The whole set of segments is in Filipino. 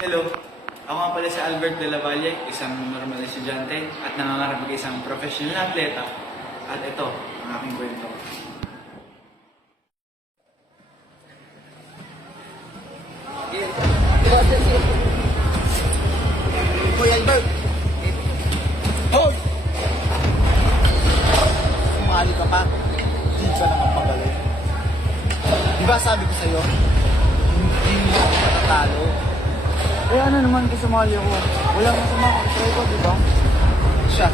Hello, ako nga pala si Albert de la Valle, isang normal na estudyante at nangangarap maging isang professional na atleta. At ito, ang aking kwento. Hoy, Albert! Hoy! Sumali ka pa. Hindi ka naman pagaling. Di ba sabi ko sa'yo, hindi mo ako matatalo. Eh ano naman kung sumali ako? Walang masama kung try ko, di ba? Siya,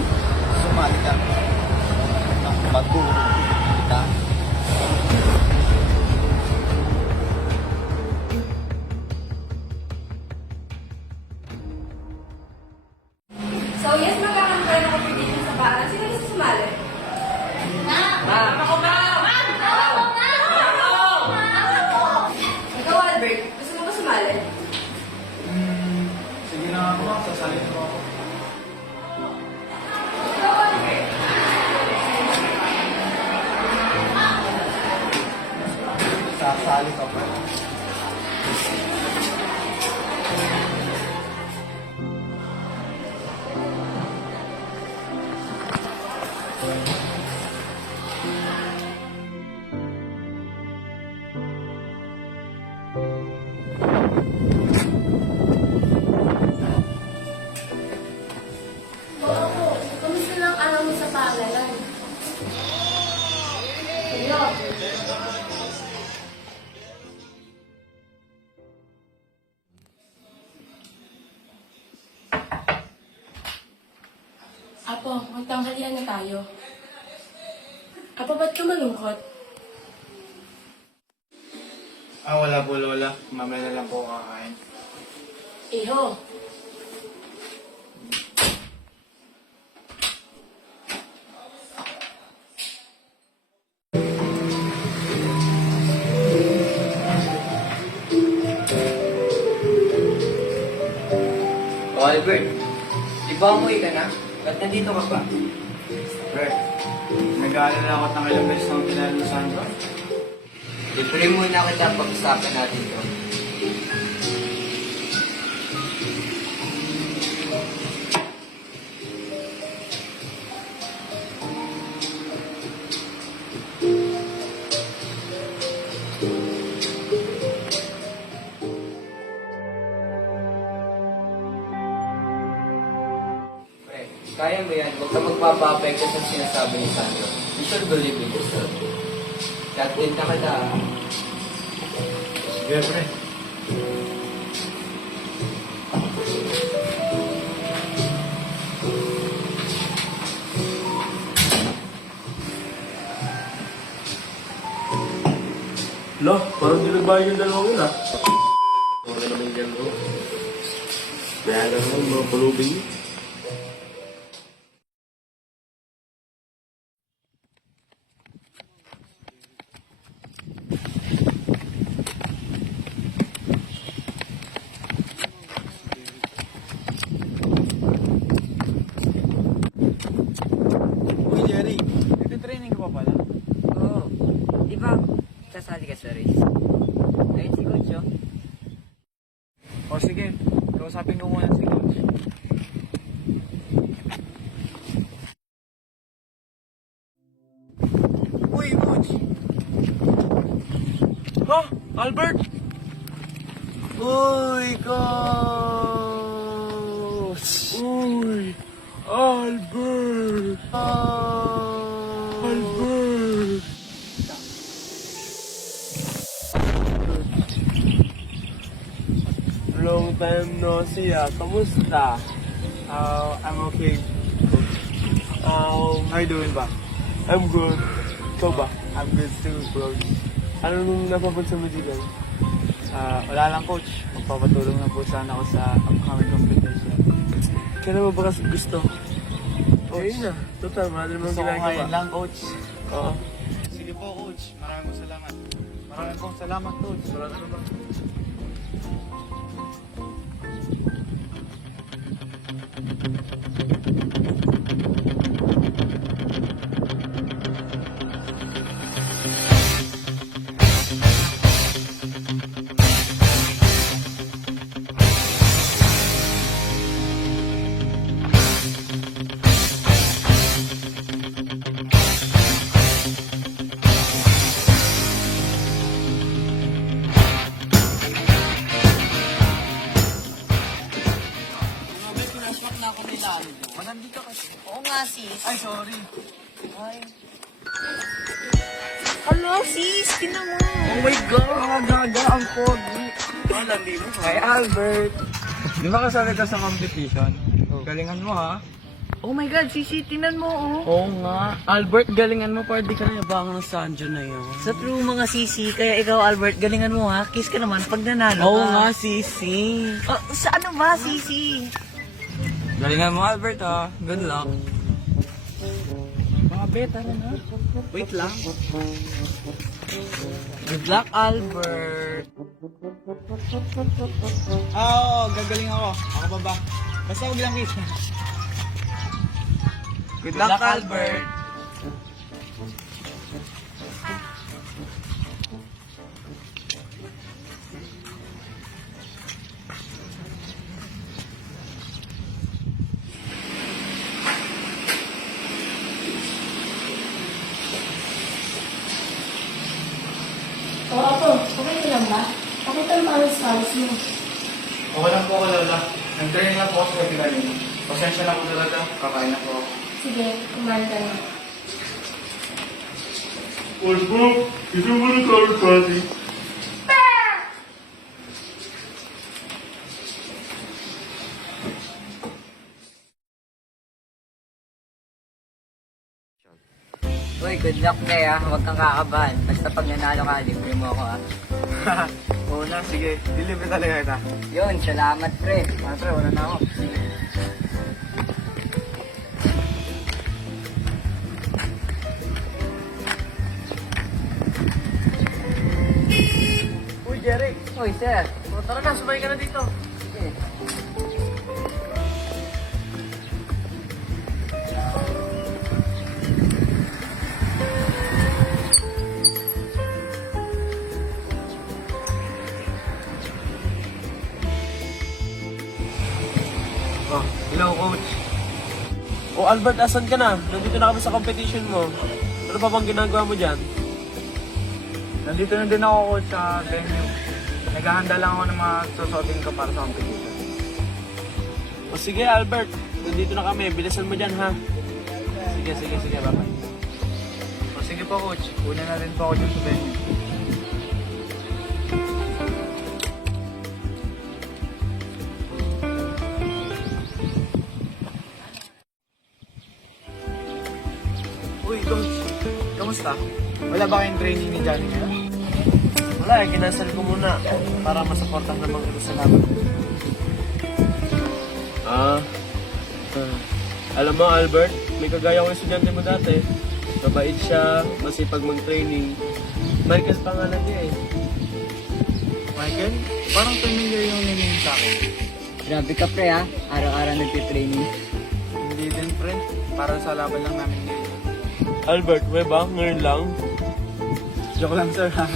sumali ka. Ang pagulong kita. So yes, magkakaroon tayo ng competition sa baran. Sino gusto sumali? Ma'am! Ako, ma'am! Ma'am! Ako! Ikaw, Albert, gusto mo ba sumali? Sige na ako, sasali ko ako. Ikaw, Albert. Sasali ka pa. Oo, kamusta na ang araw mo sa paaralan? Hello. Apo, magtanghalian na tayo. Apo, ba't ka malungkot? Wala po Lola. Mamaya na lang po kakain. Iho, O Albert, di ba umuwi ka na? Ba't nandito ka pa? Brad, nag-aalala ako at ng ilang beses ng kinalusan ko. Libre muna kita pag-usapan natin to. Pre, kaya mo yan. Huwag ka magpapapekto sa sinasabi ni Sandro. You should believe in yourself. Captain na ka na. Sige, pre. Lo, parang di nagbayad yung dalawang yun, ah. Okay naman yan, bro. Bayagan mo, mga pulubing yun. Uy, Jerry. Nagtitraining ka pa pala? Oo. Di ba, sasali ka sa race? Ayun si Coach, oh. O sige, kausapin ko muna si Coach. Uy, Coach! Ha? Albert? Uy, Coach! Uy! Albert! Albert! Long time no see, ah. Kamusta? I'm okay, Coach. How you doing ba? I'm good. Ikaw ba? I'm good too, Coach. Ano nung napapansin mo dito? Wala lang, Coach. Magpapatulong lang po sana ako sa upcoming competition. Kailan mo ba kasi gusto? Okay na. Total, mahal naman Gusto ko ginagawa. ngayon lang, Coach. Oo. Sige po, Coach. Maraming salamat. Maraming pong salamat, Coach. Maraming naman. nanalo mo. Nandito kasi. Oo nga, sis. Ay, sorry. Ay. Hello, sis. Tinan mo. Oh my God! Mga gaga, ang pogi. Landi mo. Hi, Albert. Di ba kasali ka sa competition? Galingan mo, ha? Oh my God, sisi, tinan mo, oh. Oo nga. Albert, galingan mo para di ka nayabangan ng Sanjo na yun. Sa true mga sisi, kaya ikaw, Albert, galingan mo, ha? Kiss ka naman pag nanalo Oo ka. nga, sisi. Oh, sa ano ba, sisi? Galingan mo, Albert, ha? Good luck. Mga beta rin, ha? Wait lang. Good luck, Albert. Oo, gagaling ako. Ako pa ba? Basta huwag lang kiss. Good luck, Albert. Oo, Apo. Okay ka lang ba? Pakita mo ang scars mo. Okay lang po ako, Lola. Nag-train lang po ako sa kanina. Pasensya na po talaga. Kakain na po ako. Sige, kumain ka na. Albert, ito mo na tayo pati. Uy, good luck, pre, ha? Huwag kang kakabahan. Basta pag nanalo ka, libre mo ako, ha? Oo na, sige. Deliver talaga kita. Yun, salamat, pre. Pre, wala na ako. Uy, Jerry. Uy, sir. O, tara na, sumay ka na dito. Sige. Oh, hello, coach. Oh, Albert, asan ka na? Nandito na kami sa competition mo. Ano pa bang ginagawa mo dyan? Nandito na din ako, coach, sa venue. Naghahanda lang ako ng mga susuotin ko para sa competition. O sige, Albert. Nandito na kami. Bilisan mo dyan, ha? Sige. Bye-bye. O sige po, coach. Una na rin po ako dyan sa venue. Uy, coach. Kamusta? Wala ba kayong training ni Johnny ngayon? Wala, kinansel ko muna para masuportahan naman kita sa laban. Alam mo, Albert, may kagaya ko yung estudyante mo dati. Mabait siya, masipag mag-training. Michael pangalan niya eh. Michael? Parang familiar yung name sa akin. Grabe ka, pre, ha? Araw-araw nagtitraining. Hindi din, friend. Parang sa laban lang namin ngayon. Albert, may ba? Ngayon lang? Joke lang, sir, ha?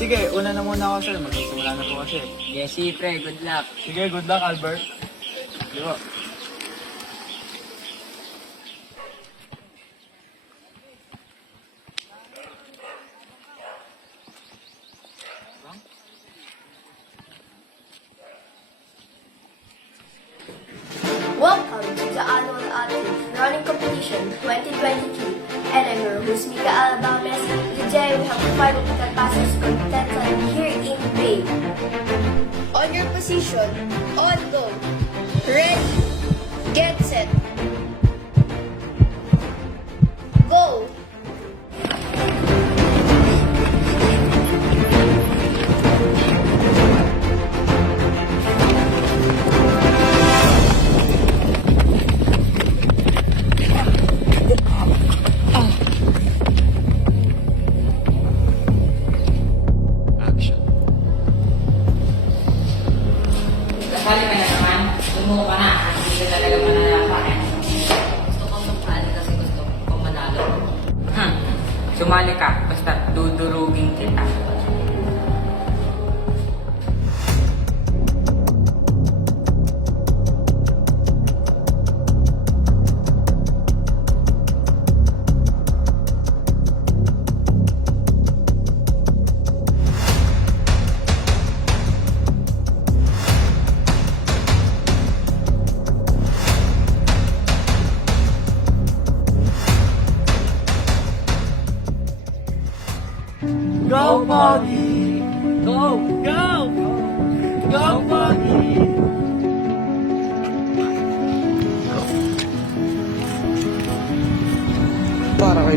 Sige, una na muna ako, sir. Magsisimula na po kasi. Yes, pre. Good luck. Sige, good luck, Albert. Di ba? Welcome to the Annual Athletes Running Competition 2023. And I'm your host, Mika Alabames. Today we have 5 meter passes contested here in Bay. On your position, on go. Ready, get set, go. Kasali ka na naman. Tumuho ka na. Hindi ka talaga manala sa akin. Gusto ko sumali kasi gusto ko manalo. Sumali ka. Basta dudurugin kita.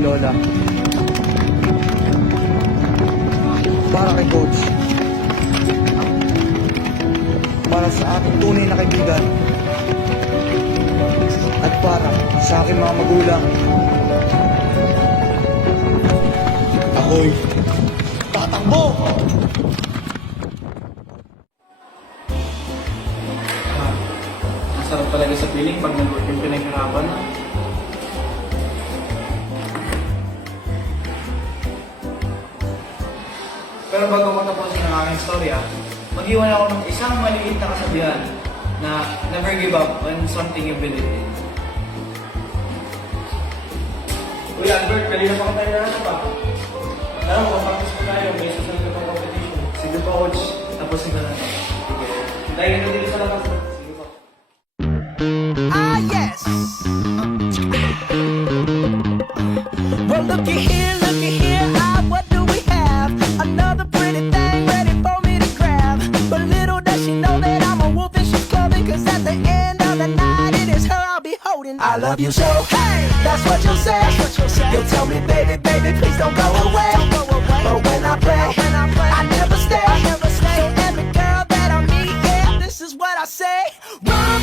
Lola. Para kay Coach. Para sa aking tunay na kaibigan. At para sa aking mga magulang. Ako'y tatakbo! Masarap talaga sa piling pag nag-work yung pinaghirapan. Pero bago ko tapusin ang aking storya, mag-iwan ako ng isang maliit na kasabihan na never give up on something you believe in. Uy, Albert, kanina pa tayo na pa. Tara, mag-practice po tayo. May susunod na pang competition. Sige po, coach. Tapusin ko na. Sige. Tayo na dito sa labas. Sige po. Ah, yes. Well, looky here, ah, what do we have? Another pretty thing ready for me to grab. But little does she know that I'm a wolf and she's clothing. Cause at the end of the night, it is her I'll be holding. I love you so, hey, that's what you'll say. You'll tell me, baby, baby, please don't go away. But when I play, I never stay. So every girl that I meet, yeah, this is what I say. Run,